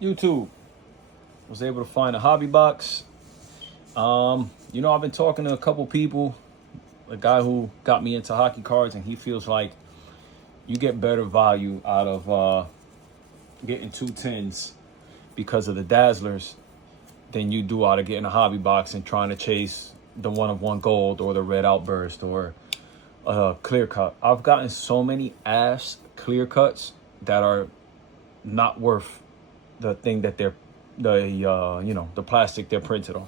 YouTube. Was able to find a hobby box. I've been talking to a couple people. A guy who got me into hockey cards, and he feels like you get better value out of getting 2 tins because of the Dazzlers than you do out of getting a hobby box and trying to chase the 1 of 1 gold or the red outburst or clear cut. I've gotten so many ass clear cuts that are not worth the thing that the plastic they're printed on.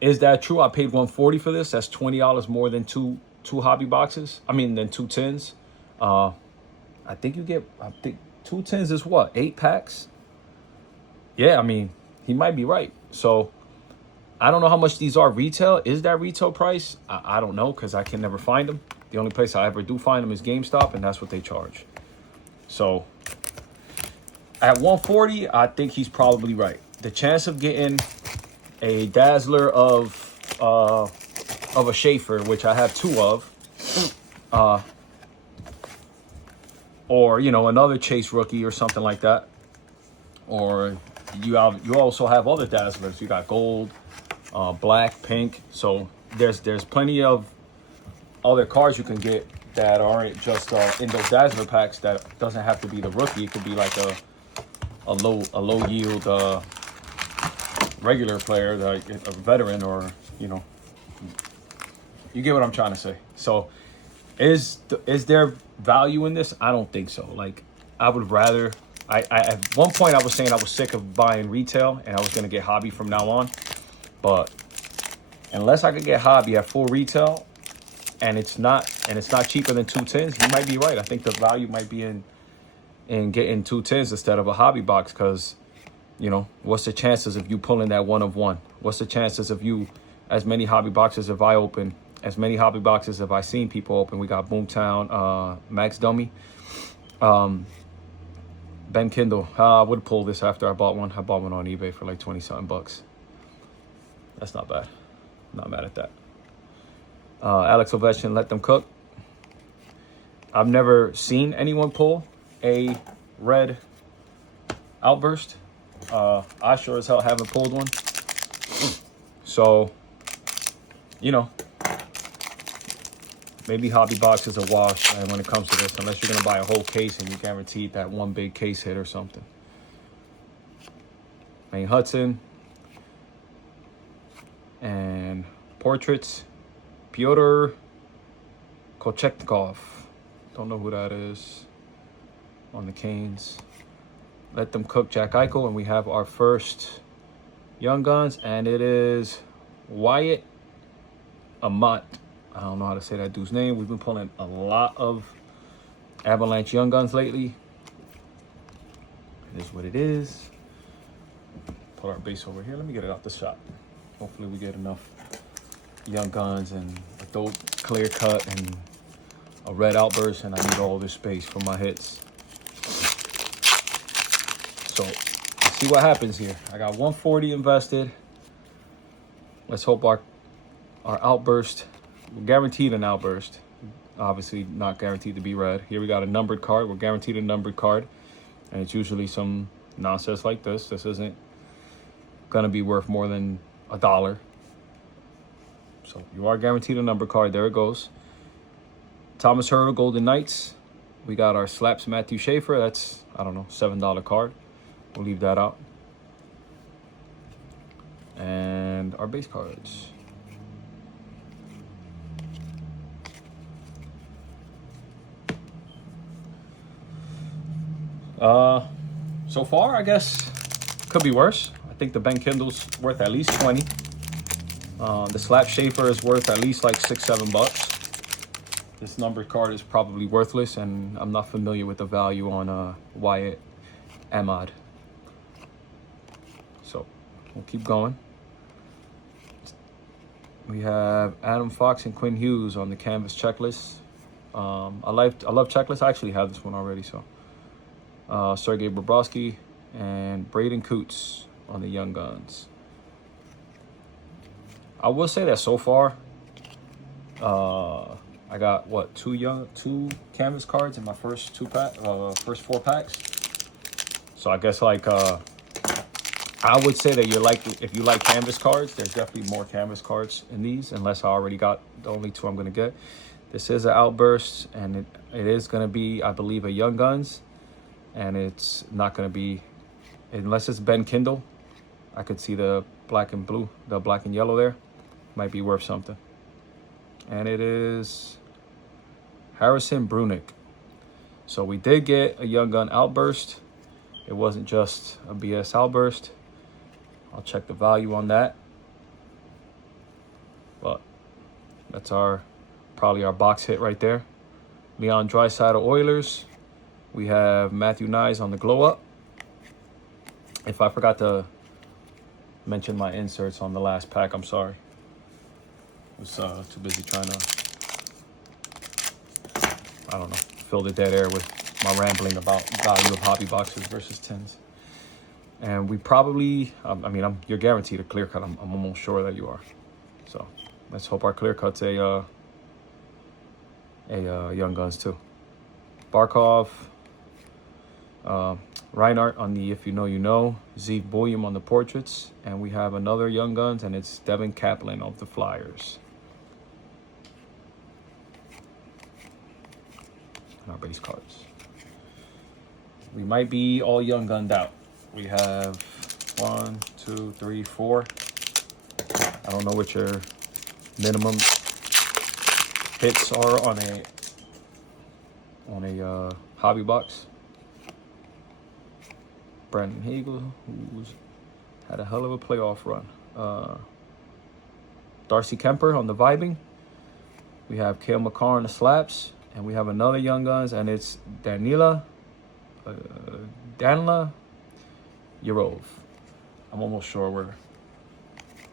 Is that true? I paid $140 for this. That's $20 more than two hobby boxes. Than 2 tins. I think 2 tins is what, 8 packs? Yeah, he might be right. So I don't know how much these are retail. Is that retail price? I don't know, because I can never find them. The only place I ever do find them is GameStop, and that's what they charge. So at $140, I think he's probably right. The chance of getting a Dazzler of a Schaefer, which I have 2 of, or another Chase rookie or something like that, or you also have other Dazzlers. You got gold, black, pink. So there's plenty of other cards you can get that aren't just in those Dazzler packs. That doesn't have to be the rookie. It could be like a low yield regular player, like a veteran, or you get what I'm trying to say. So is there value in this? I don't think so. Like, I would rather. I at one point I was saying I was sick of buying retail and I was gonna get hobby from now on, but unless I could get hobby at full retail, and it's not cheaper than 2 tins, you might be right. I think the value might be in getting 2 tins instead of a hobby box, because what's the chances of you pulling that 1 of 1? What's the chances of you, as many hobby boxes have I opened, as many hobby boxes have I seen people open? We got Boomtown, Max Dummy, Ben Kindle. I would pull this after I bought one. I bought one on eBay for like 20-something bucks. That's not bad. Not mad at that. Alex Ovechkin, Let Them Cook. I've never seen anyone pull a red outburst. I sure as hell haven't pulled one. So, maybe hobby box is a wash when it comes to this, unless you're going to buy a whole case and you guaranteed that one big case hit or something. Wayne Hudson. And portraits. Pyotr Kochetkov. Don't know who that is. On the Canes. Let Them Cook, Jack Eichel. And we have our first Young Guns. And it is Wyatt Amat. I don't know how to say that dude's name. We've been pulling a lot of Avalanche Young Guns lately. It is what it is. Put our base over here. Let me get it out the shot. Hopefully we get enough Young Guns and a dope clear cut and a red outburst, and I need all this space for my hits. So let's see what happens here. I got 140 invested. Let's hope our outburst, we're guaranteed an outburst. Obviously not guaranteed to be red. Here we got a numbered card. We're guaranteed a numbered card. And it's usually some nonsense like this. This isn't gonna be worth more than $1. So you are guaranteed a number card. There it goes. Thomas Hertl, Golden Knights. We got our Slaps Matthew Schaefer. That's, I don't know, $7 card. We'll leave that out. And our base cards. So far, I guess, could be worse. I think the Ben Kindle's worth at least 20. The Slap Schaefer is worth at least like $6-7. This numbered card is probably worthless, and I'm not familiar with the value on Wyatt Ahmad. So we'll keep going. We have Adam Fox and Quinn Hughes on the canvas checklist. I love checklists. I actually have this one already. So Sergei Bobrovsky and Braden Coots on the Young Guns. I will say that so far, I got what, two canvas cards in my first first 4 packs. So I guess like I would say that if you like canvas cards, there's definitely more canvas cards in these, unless I already got the only 2 I'm gonna get. This is an Outburst, and it is gonna be, I believe, a Young Guns, and it's not gonna be, unless it's Ben Kindle. I could see the black and blue, the black and yellow there. Might be worth something. And it is Harrison Brunick. So we did get a Young Gun Outburst. It wasn't just a BS Outburst. I'll check the value on that. But that's probably our box hit right there. Leon Draisaitl Oilers. We have Matthew Nyes on the glow up. If I forgot to mention my inserts on the last pack, I'm sorry. I was too busy trying to, I don't know, fill the dead air with my rambling about value of hobby boxes versus tins. And we probably, you're guaranteed a clear cut. I'm almost sure that you are. So let's hope our clear cut's a Young Guns too. Barkov, Reinhardt on the If You Know, You Know, Zeke William on the portraits, and we have another Young Guns, and it's Devin Kaplan of the Flyers. And our base cards. We might be all Young Gunned out. We have 1, 2, 3, 4. I don't know what your minimum hits are on a hobby box. Brandon Hagel, who's had a hell of a playoff run. Darcy Kemper on the Vibing. We have Cale Makar on the Slaps. And we have another Young Guns, and it's Danila Yurov. I'm almost sure we're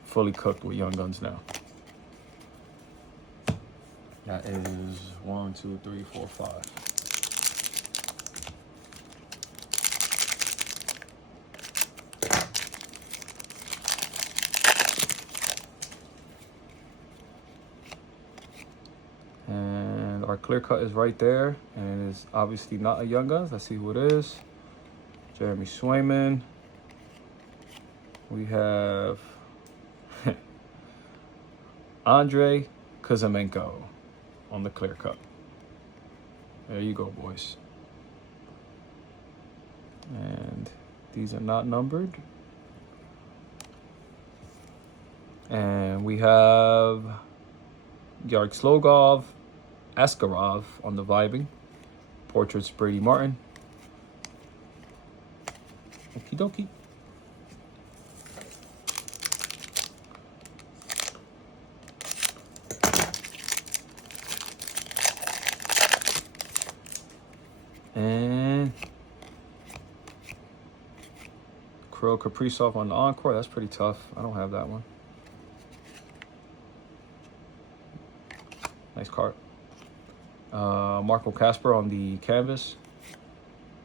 fully cooked with Young Guns now. That is 1, 2, 3, 4, 5. And our clear cut is right there, and it is obviously not a Young Guns. Let's see who it is. Jeremy Swayman. We have Andrei Kuzmenko on the clear cut. There you go, boys. And these are not numbered. And we have Yaroslavl Askarov on the Vibing. Portraits Brady Martin. Okie dokie. And Kirill Kaprizov on the Encore. That's pretty tough. I don't have that one. Nice card. Marco Kasper on the canvas.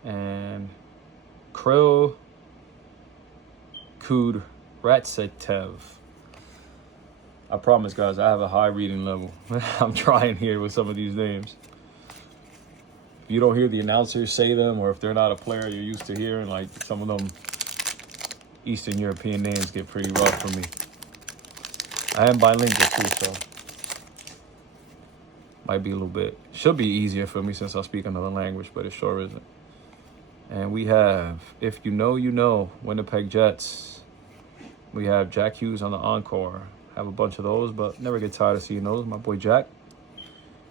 And Kirill Kudratsev. I promise, guys, I have a high reading level. I'm trying here with some of these names. If you don't hear the announcers say them, or if they're not a player you're used to hearing, like some of them Eastern European names get pretty rough for me. I am bilingual too, so might be a little bit, should be easier for me since I speak another language, but it sure isn't. And we have, If You Know, You Know, Winnipeg Jets. We have Jack Hughes on the Encore. Have a bunch of those, but never get tired of seeing those. My boy Jack.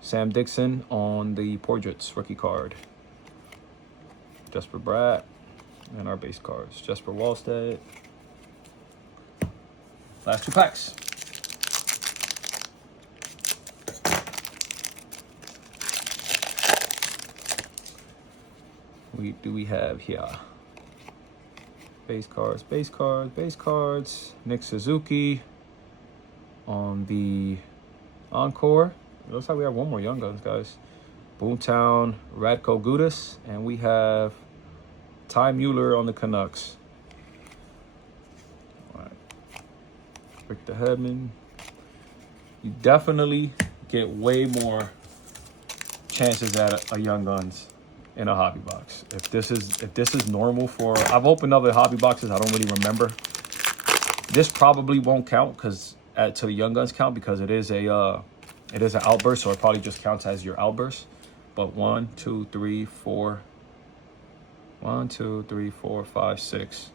Sam Dixon on the Portraits rookie card. Jesper Bratt. And our base cards. Jesper Wallstedt. Last 2 packs. We have here base cards, Nick Suzuki on the Encore. It looks like we have one more Young Guns, guys. Boomtown, Radko Gudas, and we have Ty Mueller on the Canucks. All right. Rick the Hedman. You definitely get way more chances at a Young Guns in a hobby box. If this is normal for, I've opened other hobby boxes. I don't really remember. This probably won't count because to the Young Guns count because it is an outburst, so it probably just counts as your outburst. But 1, 2, 3, 4. 1, 2, 3, 4, 5, 6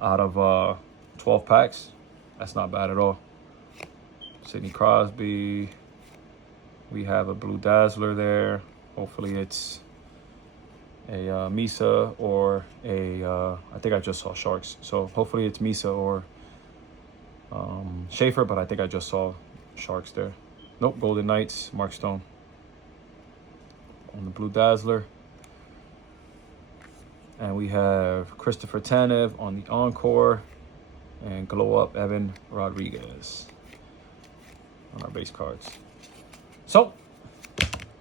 out of 12 packs. That's not bad at all. Sidney Crosby. We have a Blue Dazzler there. Hopefully it's a Misa or a, I think I just saw Sharks. So hopefully it's Misa or Schaefer, but I think I just saw Sharks there. Nope, Golden Knights, Mark Stone. On the Blue Dazzler. And we have Christopher Tanev on the Encore. And Glow Up Evan Rodriguez on our base cards. So,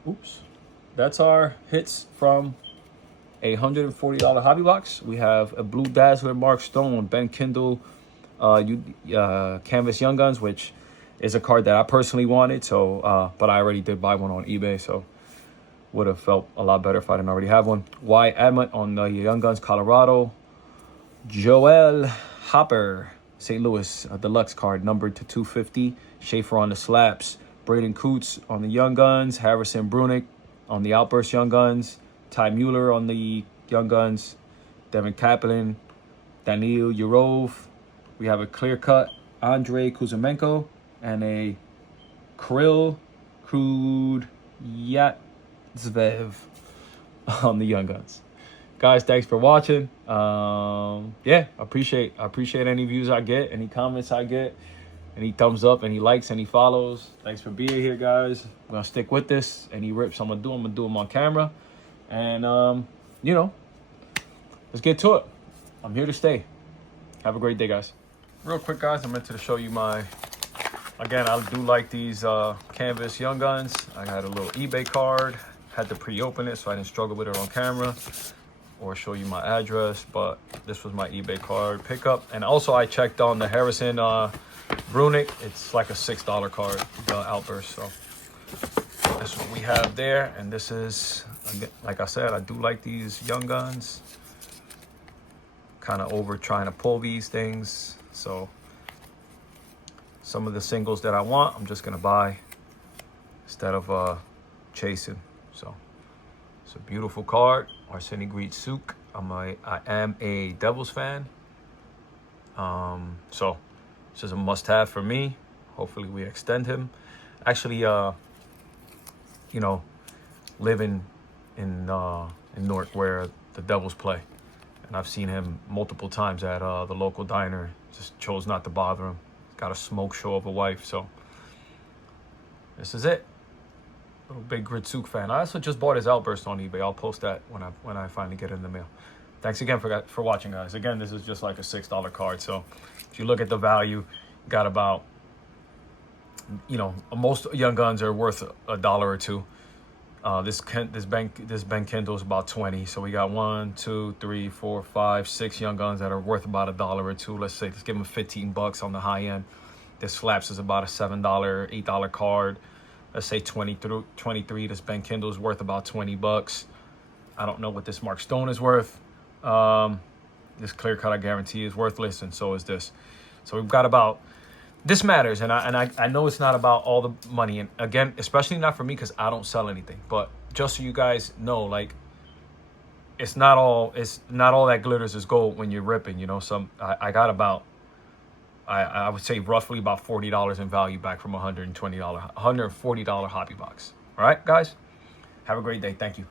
oops. That's our hits from a $140 hobby box. We have a Blue Dazzler Mark Stone, Ben Kindle, Canvas Young Guns, which is a card that I personally wanted. So, but I already did buy one on eBay, so would have felt a lot better if I didn't already have one. Y. Emmett on the Young Guns, Colorado. Joel Hopper, St. Louis, a deluxe card, numbered to 250. Schaefer on the Slaps. Braden Coots on the Young Guns. Harrison Brunick on the Outburst Young Guns. Ty Mueller on the Young Guns. Devin Kaplan. Daniil Yurov. We have a clear cut Andrei Kuzmenko and a Kirill Kudyatsev on the Young Guns. Guys, thanks for watching. Yeah, appreciate any views I get, any comments I get, any thumbs up, any likes, any follows. Thanks for being here, guys. I'm gonna stick with this. Any rips I'm gonna do them on camera. And you know, let's get to it. I'm here to stay. Have a great day, guys. Real quick, guys, I meant to show you again, I do like these Canvas Young Guns. I had a little eBay card. Had to pre-open it so I didn't struggle with it on camera or show you my address, but this was my eBay card pickup. And also I checked on the Harrison Brunick. It's like a $6 card, the Outburst. So that's what we have there. And this is, like I said, I do like these Young Guns. Kind of over trying to pull these things. So some of the singles that I want, I'm just gonna buy instead of chasing. So it's a beautiful card. Arseny Gritsuk. I am a Devils fan. So this is a must-have for me. Hopefully we extend him. Actually, you know, living in Newark where the Devils play, and I've seen him multiple times at the local diner. Just chose not to bother him. Got a smoke show of a wife, so this is it. Little big Gritsuk fan. I also just bought his Outburst on eBay. I'll post that when I finally get it in the mail. Thanks again for watching, guys. Again, this is just like a $6 card. So if you look at the value, got about, you know, most Young Guns are worth $1 or $2. This Ben Kindle is about 20. So we got 1, 2, 3, 4, 5, 6 Young Guns that are worth about $1 or $2. Let's give them $15 on the high end. This Slaps is about a $7, $8 card. Let's say 23. This Ben Kindle is worth about $20. I don't know what this Mark Stone is worth. This clear cut, I guarantee, is worthless, and so is this. So we've got about, this matters, and I know it's not about all the money, and again, especially not for me because I don't sell anything. But just so you guys know, like, it's not all that glitters is gold when you're ripping. You know, I got about, I would say roughly about $40 in value back from $140 hobby box. All right, guys, have a great day. Thank you.